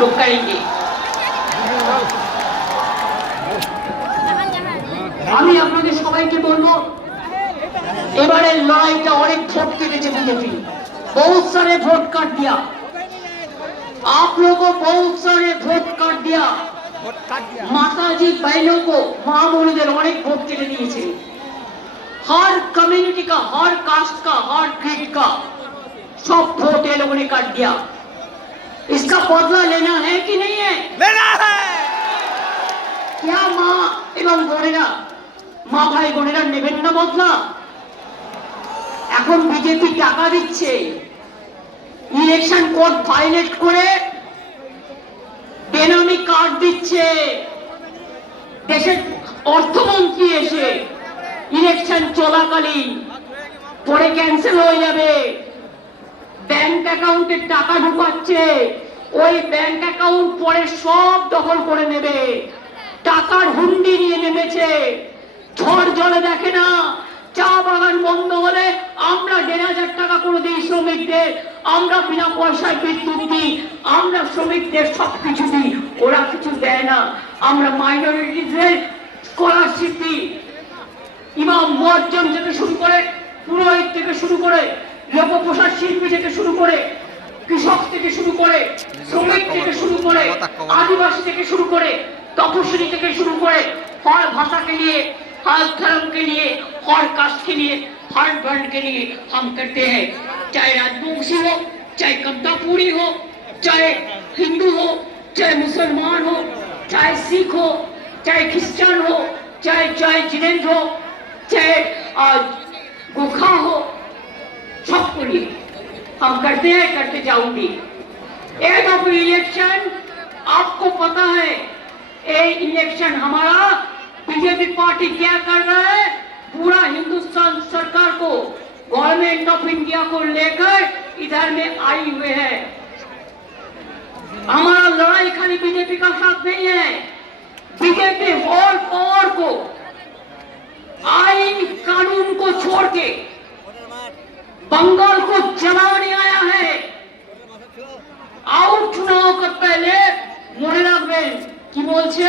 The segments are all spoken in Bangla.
बुक करेंगे। আমি আপনাদের সবাইকে বলবো এবারে লড়াইটা অনেক ভোট কেটেছে बीजेपी, बहुत सारे वोट काट दिया, आप लोगों को बहुत सारे वोट काट दिया। माताजी बहनों को मां बोनेদের অনেক ভোট কেটে দিয়েছে। हर कम्युनिटी का, हर कास्ट का, हर क्रीड का सब वोट ये लोगों ने काट दिया। इसका बदला लेना है कि नहीं है? लेना है। क्या माँ एवं बोनेরা, মা ভাই বোনেরা নেবেন না বদলা? এখন বিজেপি টাকা দিচ্ছে, ইলেকশন কোড ভায়োলেট করে বেনামি কার্ড দিচ্ছে। দেশের অর্থমন্ত্রী এসে ইলেকশন চলাকালীন পরে ক্যান্সেল হয়ে যাবে, ব্যাংক অ্যাকাউন্টে টাকা ঢুকাচ্ছে, ওই ব্যাংক অ্যাকাউন্ট পরে সব দখল করে নেবে। টাকার হুন্ডি নিয়ে নেমেছে, ঝড় জলে দেখে না। চা বাগান বন্ধ হলে আমরা ১,৫০০ টাকা করে দিই শ্রমিকদের, আমরা বিনা পয়সায় বিদ্যুৎ দিই, আমরা শ্রমিকদের সবকিছু দিই, ওরা কিছু দেয় না। আমরা মাইনরিটিদের স্কলারশিপ দিই, ইমাম মুয়াজ্জিন থেকে শুরু করে, পুরোহিত থেকে শুরু করে, লোকপ্রসাদ শিল্পী থেকে শুরু করে, কৃষক থেকে শুরু করে, শ্রমিক থেকে শুরু করে, आदिवासी থেকে শুরু করে, तपस्वी থেকে শুরু করে, हर भाषा के लिए, हर धर्म के लिए, हर कास्ट के लिए, हर वर्ण के लिए हम करते हैं। चाहे राजवंशी हो, चाहे कंदापुरी हो, चाहे हिंदू हो, चाहे मुसलमान हो, चाहे सिख हो, चाहे क्रिश्चियन हो, चाहे जैन हो, चाहे गोखा हो, सबको लिए हम करते हैं, करते जाऊंगी। एंड ऑफ इलेक्शन आपको पता है, ये इलेक्शन हमारा बीजेपी पार्टी क्या कर रहा है, पूरा हिंदुस्तान सरकार को, गवर्नमेंट ऑफ इंडिया को लेकर इधर में आई हुए है। हमारा लड़ाई खाली बीजेपी का साथ नहीं है, बीजेपी होल पावर को, आइन कानून को छोड़ के बंगाल को जलाने आया है। और चुनाव का पहले মনে রাখবেন কি বলছে,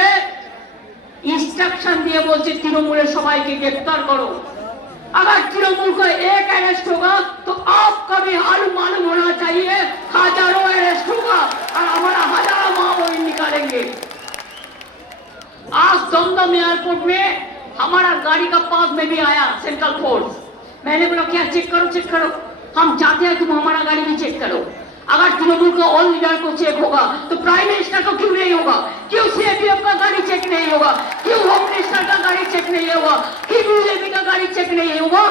इंस्ट्रक्शन दिए बोलते तृणमूल सबाई के गिरफ्तार करो। अगर तृणमूल को एक अरेस्ट होगा तो आपका भी हाल मालूम होना चाहिए, हजारों अरेस्ट होगा और हमारा हजारों माँ बहन निकालेंगे। आज दमदम एयरपोर्ट में हमारा गाड़ी का पास में भी आया सेंट्रल फोर्स, मैंने बोला क्या चेक करो, चेक करो, हम चाहते हैं तुम हमारा गाड़ी भी चेक करो। अगर तृणमूल का ऑल लीडर को चेक होगा तो प्राइम मिनिस्टर को क्यों नहीं होगा? क्यों सीएपीएफ का गाड़ी चेक नहीं होगा? क्यों होम मिनिस्टर का गाड़ी चेक नहीं होगा? क्यों बीजेपी का गाड़ी चेक नहीं होगा?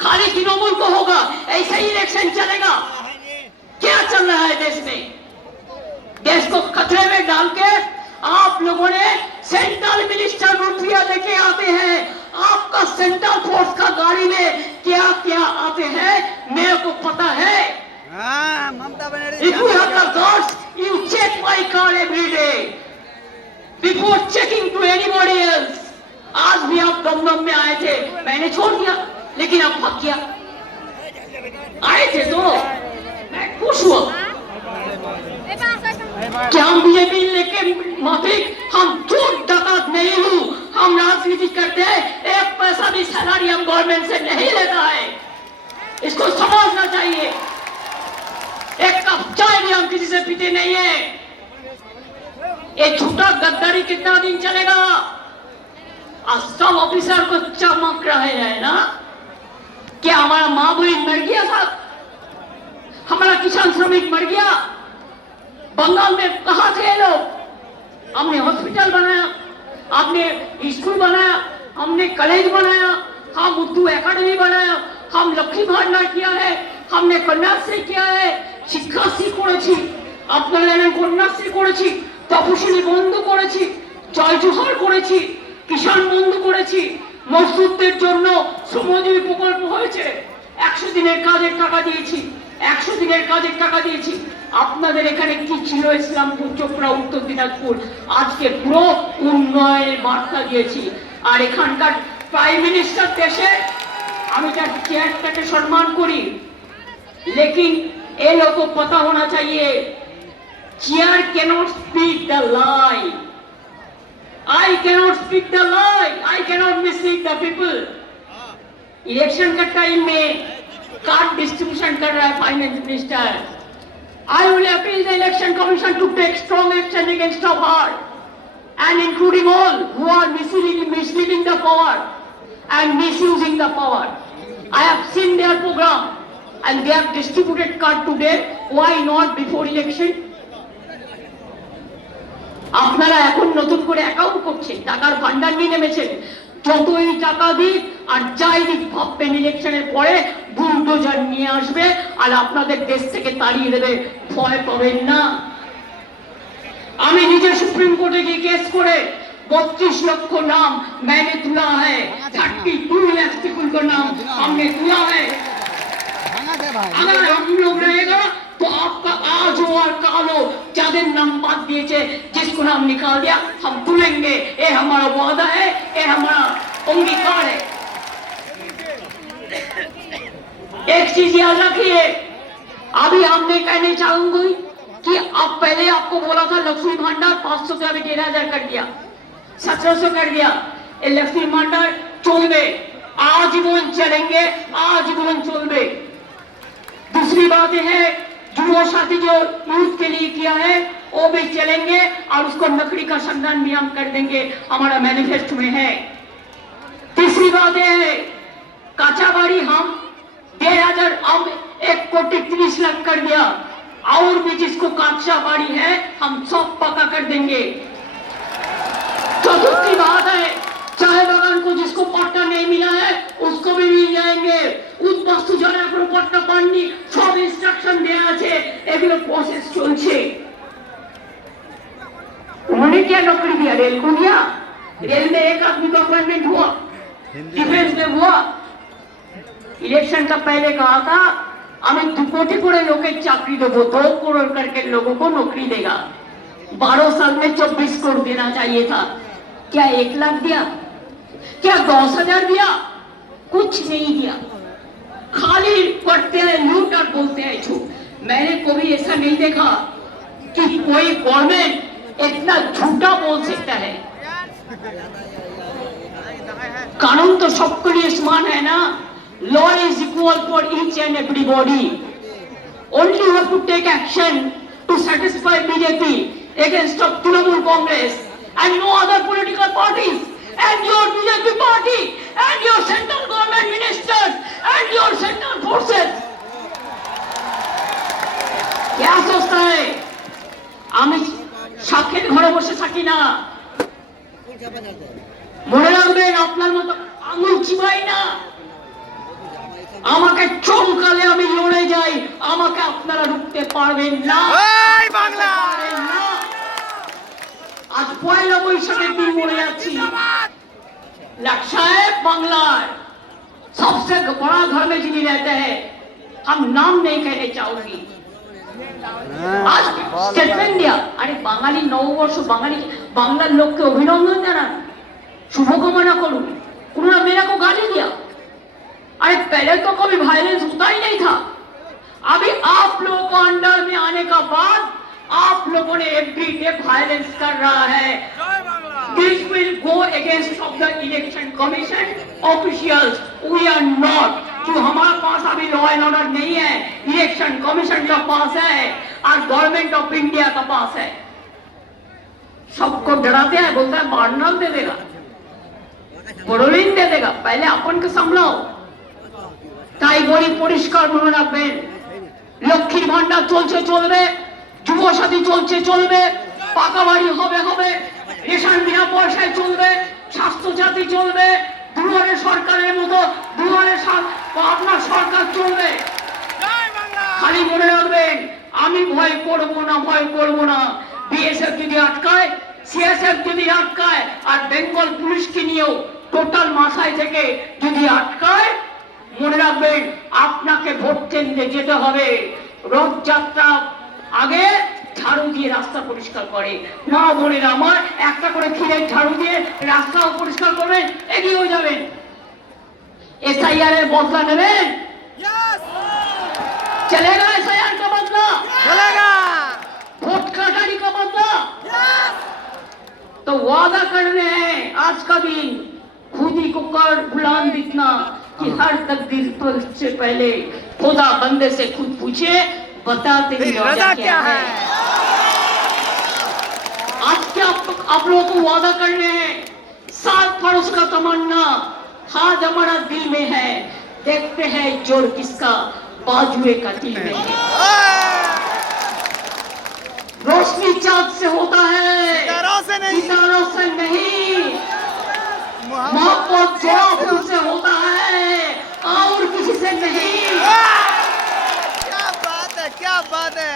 खाली तृणमूल को होगा। ऐसा ही इलेक्शन चलेगा? क्या चल रहा है देश में? देश को खतरे में डाल के आप लोगों ने सेंट्रल मिनिस्टर रुपया लेके आते हैं, आपका सेंट्रल फोर्स का गाड़ी में क्या क्या आते हैं मेरे को पता है। If you have the guts, you check my car every day before checking to anybody else. आज भी आप दमदम में आए थे, मैंने छोड़ दिया, लेकिन आप भाग गया। आए थे तो मैं खुश हुआ। क्या हम बीजेपी लेके माफिक? हम चोर डकैत नहीं हूँ, हम राजनीति करते हैं, एक पैसा भी सैलरी हम गवर्नमेंट से नहीं लेता है, इसको समझना चाहिए। एक कप चाय भी हम किसी से पीते नहीं है। ये झूठा गद्दारी कितना दिन चलेगा? आज सब ऑफिसर को चमक रहे हैं ना, क्या हमारा माँ बहन मर गया साहब? हमारा किसान श्रमिक मर गया? बंगाल में कहाँ थे लोग? हमने हॉस्पिटल बनाया, हमने स्कूल बनाया, हमने कॉलेज बनाया, हम उर्दू एकेडमी बनाया, हम लक्ष्मी भांडार किया है, हमने कन्याश्री किया है, শিক্ষাশ্রী করেছি, আপনারা জানেন কন্যাশ্রী করেছি, তপশিলি বন্ধু করেছি, জয় জোহার করেছি, কিষাণ বন্ধু করেছি, মজদুরদের জন্য শ্রমজীবী প্রকল্প হয়েছে, 100 দিনের কাজের টাকা দিয়েছি, 100 দিনের কাজের টাকা দিয়েছি। আপনাদের এখানে কি ছিল? ইসলামপুর, চোপড়া, উত্তর দিনাজপুর, আজকে পুরো উন্নয়নের বার্তা দিয়েছি। আর এখানকার প্রাইম মিনিস্টার দেশে, আমি তার চেয়ারটাকে সম্মান করি, लेकिन ये लोग को पता होना चाहिए chair cannot speak the lie. I cannot speak the lie. I cannot mislead the people. Election का टाइम में कार्ड डिस्ट्रीब्यूशन कर रहा है finance minister. I will appeal the election commission to take strong action against of her, and including all who are misleading the power and misusing the power. I have seen their program and they have distributed card today. Why not before election? আপনারা এখন নতুন করে অ্যাকাউন্ট করছেন, টাকার ভান্ডার নিয়ে নেমেছেন. যতই টাকা দিক আর যাই দিক ভাববেন ইলেকশনের পরে বুলডোজার নিয়ে আসবে আর আপনাদের দেশ থেকে তাড়িয়ে দেবে. ভয় পাবেন না. আমি নিজে সুপ্রিম কোর্টে গিয়ে কেস করে 32 লক্ষ नाम मैंने तुला है. 32 लाख पीपल का नाम हमने तुला है. अगर हम लोग रहेगा तो आपका आज हो और काल हो जादेर नाम बात दिए जिसको नाम निकाल दिया हम तुलेंगे. ये हमारा वादा है, ये हमारा अंगीकार है. एक चीज याद रखिए, अभी हमने कहने चाहूंगी कि अब पहले आपको बोला था लक्ष्मी भंडार 500 से अभी 13,000 कर दिया, 1700 कर दिया. ये लक्ष्मी भंडार चलबे, आजीवन चलेंगे, आजीवन चलबे. दूसरी बात यह है युवा साथी जो यूथ के लिए किया है वो भी चलेंगे और उसको नकली का संधान भी हम कर देंगे, हमारा मैनिफेस्टो में है. तीसरी बात यह है कच्चा बाड़ी हम 1,500 हम 1,30,00,000 कर दिया और भी जिसको कच्चा बाड़ी है हम सब पक्का कर देंगे. चौथी बात है चाय बागान को जिसको पट्टा नहीं मिला है उसको भी मिल जाएंगे. उद्बस्तु जाना কোনো পট্টা পাননি সব ইনস্ট্রাকশন দেয়া আছে, এগুলো প্রসেস চলছে. उन्होंने क्या नौकरी दिया? रेल को दिया. रेल में एक आदमी का अपॉइंटमेंट हुआ, डिफेंस में हुआ. इलेक्शन का पहले कहा था हमें 2 कोटी করে লোকের চাকরি দেবো, 2 करोड़ करके लोगों को नौकरी देगा. 12 साल में 24 करोड़ देना चाहिए था. क्या 1 लाख दिया? क्या 10,000 दिया? कुछ नहीं दिया. खाली करते हैं लूट और बोलते हैं झूठ. मैंने कभी ऐसा नहीं देखा कि कोई गवर्नमेंट इतना झूठा बोल सकता है. कानून तो सबके लिए समान है ना. Law is equal for each and everybody. Only you have to take action to satisfy BJP against of Trinamool Congress and no other political parties and your BJP party and your central government ministers and your central forces. क्या सोचता है? আমি সাক্ষের ঘরে বসে থাকি না. মনে রাখবেন আপনার মতো আঙুল চিবাই না. আমাকে চমকালে আমি লড়ে যাই, আমাকে আপনারা রুখতে পারবেন না. বাংলা आज पहला বৈশাখের दिन মনে যাচ্ছি. लक्षाएब बांग्लार सबसे बड़ा घर में जिन्हें रहते हैं, हम नाम नहीं कहने चाहूंगी. आज स्टेटमेंट दिया. अरे बांगाली नववर्ष बांगाली बांग्लार लोग के अभिनंदन जाना, शुभकामना करूं. उन्होंने मेरा को गाली दिया. अरे पहले तो कभी वायलेंस होता ही नहीं था. अभी आप लोगों को अंडर में आने का बाद आप लोगों ने एवरीडे वायलेंस कर रहा है. This will go against of the election commission officials. We are not. जो हमारे पास अभी लॉ एंड ऑर्डर नहीं है, इलेक्शन कमीशन का पास है और गवर्नमेंट ऑफ इंडिया का पास है. सबको डराते हैं, बोलता है बार्नल दे देगा, बड़ोलिन दे देगा. पहले अपन को संभलाओ. তাই বলি পরিষ্কার মনে রাখবেন, লক্ষ্মীর ভান্ডার চলছে চলবে, যুব সাথী চলছে চলবে, পাকা বাড়ি হবে হবে, রেশন বিনা পয়সায় চলবে, স্বাস্থ্য সাথী চলবে, দুয়ারে সরকারের মতো দুয়ারে আপনার সরকার চলবে. খালি মনে রাখবেন আমি ভয় করবো না, ভয় করবো না. বিএসএফ যদি আটকায়, সিএসএফ যদি আটকায় আর বেঙ্গল পুলিশকে নিয়েও টোটাল মাথায় থেকে যদি আটকায়, মনে রাখবেন আপনাকে ভোট কেন্দ্রে যেতে হবে. রথযাত্রা আগে ঝাড়ু দিয়ে রাস্তা পরিষ্কার করে মা বোনেরা আমার, একটা করে ক্ষীরের ঝাড়ু দিয়ে রাস্তাও পরিষ্কার করবেন, এগিয়ে হয়ে যাবেন. এসআইআর এর বদলা নেবেন? চলেগা এসআইআর का बदला? चलेगा. ভোট কার্ড तो वादा कर रहे हैं आज का दिन खुद ही को कर बुलंद इतना कि हर तकदीर पर से पहले खुदा बंदे से खुद पूछे बता तेरी रजा क्या है। आज क्या आप लोगों को वादा कर रहे हैं, सात फरोज का तमन्ना आज हमारा दिल में है, देखते हैं जोर किसका बाजुए का दिल में है। रोशनी चाँद से होता है सितारों से नहीं, मोहब्बत जोड़ से होता है और किसी से नहीं। क्या बात है, क्या बात है।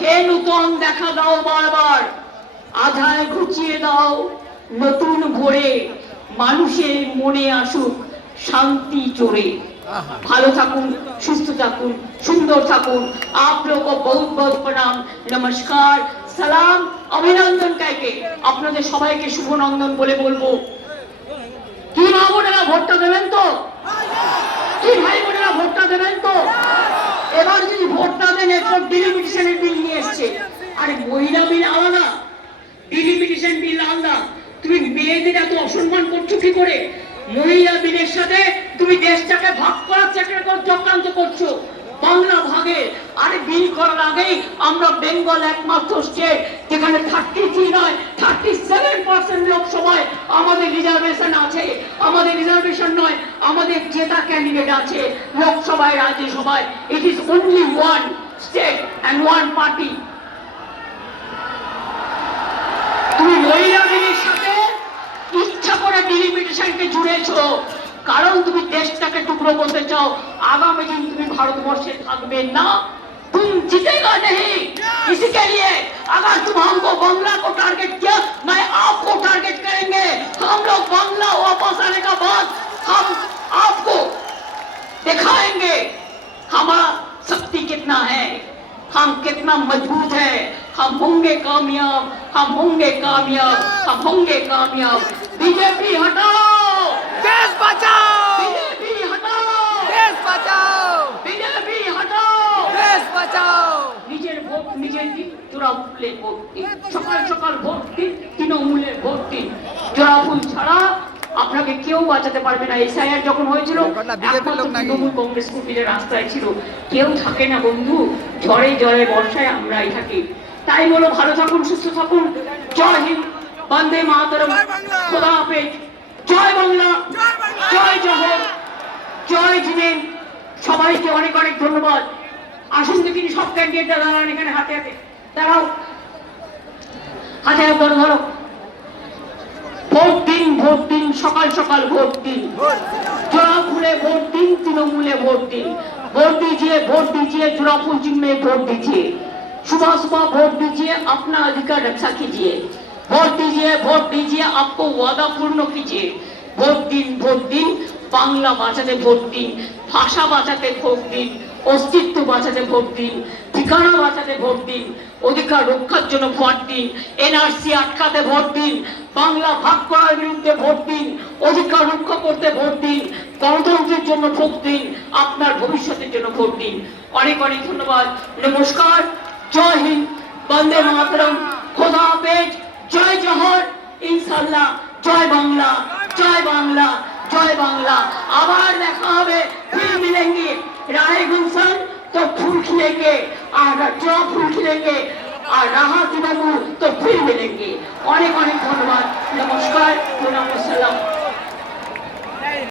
হে নূতন দেখা দাও বারবার, আধায় ঘুচিয়ে দাও নতুন ভোরে, মানুষের মনে আসুক শান্তি চোরে। ভালো থাকুন, সুস্থ থাকুন, সুন্দর থাকুন। आप लोगों को बहुत बहुत प्रणाम, नमस्कार, সালাম, অভিনন্দন। কাইকে আপনাদের সবাইকে শুভ নন্দন বলে বলবো, কি মা বোনেরা ভোটটা দেবেন তো? কি ভাই বোনেরা ভোটটা দেবেন তো? এবার যদি ভোট না দেন এরপর ডিলিমিটেশনের বিল নিয়ে এসছে। আরে মহিলা বিল আলাদা, ডিলিমিটেশন বিল আলাদা। তুমি মেয়েদের এত অসম্মান করছো কি করে? মহিলা বিলের সাথে তুমি দেশটাকে ভাগ করার চক্রান্ত করছো, বাংলা ভাগে। আরে বিল করার আগেই আমরা বেঙ্গল একমাত্র স্টেট যেখানে 33 নয় 37% লোকসভায় আমাদের রিজার্ভেশন আছে। আমাদের রিজার্ভেশন নয়, আমাদের জেতা ক্যান্ডিডেট আছে লোকসভায়, রাজ্যসভায়। It is only one state and one party. তুমি মহিলা বিলের সাথে ইচ্ছা করে ডিলিমিটেশনকে জুড়েছো, কারণ তুমি দেশটাকে টুকরো করতে চাও। आगामी दिन तुम्हें भारतवर्ष থাকবে না, तुम जीतेगा नहीं। इसके लिए अगर तुम हमको बांग्ला को टारगेट किया, मैं आपको टारगेट करेंगे। हम लोग बांग्ला वापस आने का बाद हम आपको दिखाएंगे हमारा शक्ति कितना है, हम कितना मजबूत है। हम होंगे कामयाब, हम होंगे कामयाब, हम होंगे कामयाब। बीजेपी हटाओ, देश बचाओ, बीजेपी हटाओ, देश बचाओ, बीजेपी हटाओ, देश बचाओ। নিজের ভোট নিজের দিন, জোড়া ফুলে ভোট দিন, সকাল সকাল ভোট দিন, তৃণমূলের ভোট দিন। জোড়া ফুল ছাড়া আপনাকে কেউ বাঁচাতে পারবে না। এসআইআর যখন হয়েছিল একমাত্র তৃণমূল কংগ্রেস কর্মীরা রাস্তায় ছিল, কেউ থাকে না বন্ধু। ঝড়ে ঝড়ে বর্ষায় আমরাই থাকি। তাই বলো ভালো থাকুন, সুস্থ থাকুন। জয় হিন্দ, বন্দে মাতরম, খোদা হাফেজ, জয় বাংলা, জয় জহর, জয় জিনেন। সবাইকে অনেক অনেক ধন্যবাদ। আসুন দেখিনি সব ক্যান্ডিডেটরা দাঁড়ান এখানে, হাতে হাতে দাঁড়াও, হাতে হাতে ধরো ধরো। ভোট দিন, ভোট দিন, সকাল সকাল ভোট দিন। জোড়া ফুলে ভোट दिन, तृणमूले वोट दिन। वोट दीजिए, वोट दीजिए, जोड़ा फूल चिन्ह में वोट दीजिए। सुबह सुबह वोट दीजिए, अपना अधिकार रक्षा कीजिए। वोट दीजिए, वोट दीजिए, आपको वादा पूर्ण कीजिए। वोट दिन, बांग्ला বাঁচাতে ভোট দিন, ভাষা বাঁচাতে ভোট দিন, অস্তিত্ব বাঁচাতে ভোট দিন, ঠিকানা বাঁচাতে ভোট দিন, অধিকার রক্ষার জন্য ভোট দিন, এনআরসি আটকাতে ভোট দিন, বাংলা ভাগ করার বিরুদ্ধে ভোট দিন, অধিকার রক্ষা করতে ভোট দিন, গণতন্ত্রের জন্য ভোট দিন, আপনার ভবিষ্যতের জন্য ভোট দিন। অনেক অনেক ধন্যবাদ, নমস্কার, জয় হিন্দ, বন্দে মাতরম, খোদা হাফেজ, জয় জহর, ইনশাআল্লাহ, জয় বাংলা, জয় বাংলা, জয় বাংলা। আবার দেখা হবে, फिर मिलेंगे। राहे गुलशन तो फूल खिलेंगे और जो फूल खिलेंगे और राहा तृणमूल तो फिर मिलेंगे। अनेक अनेक धन्यवाद, नमस्कार, नमस्कार।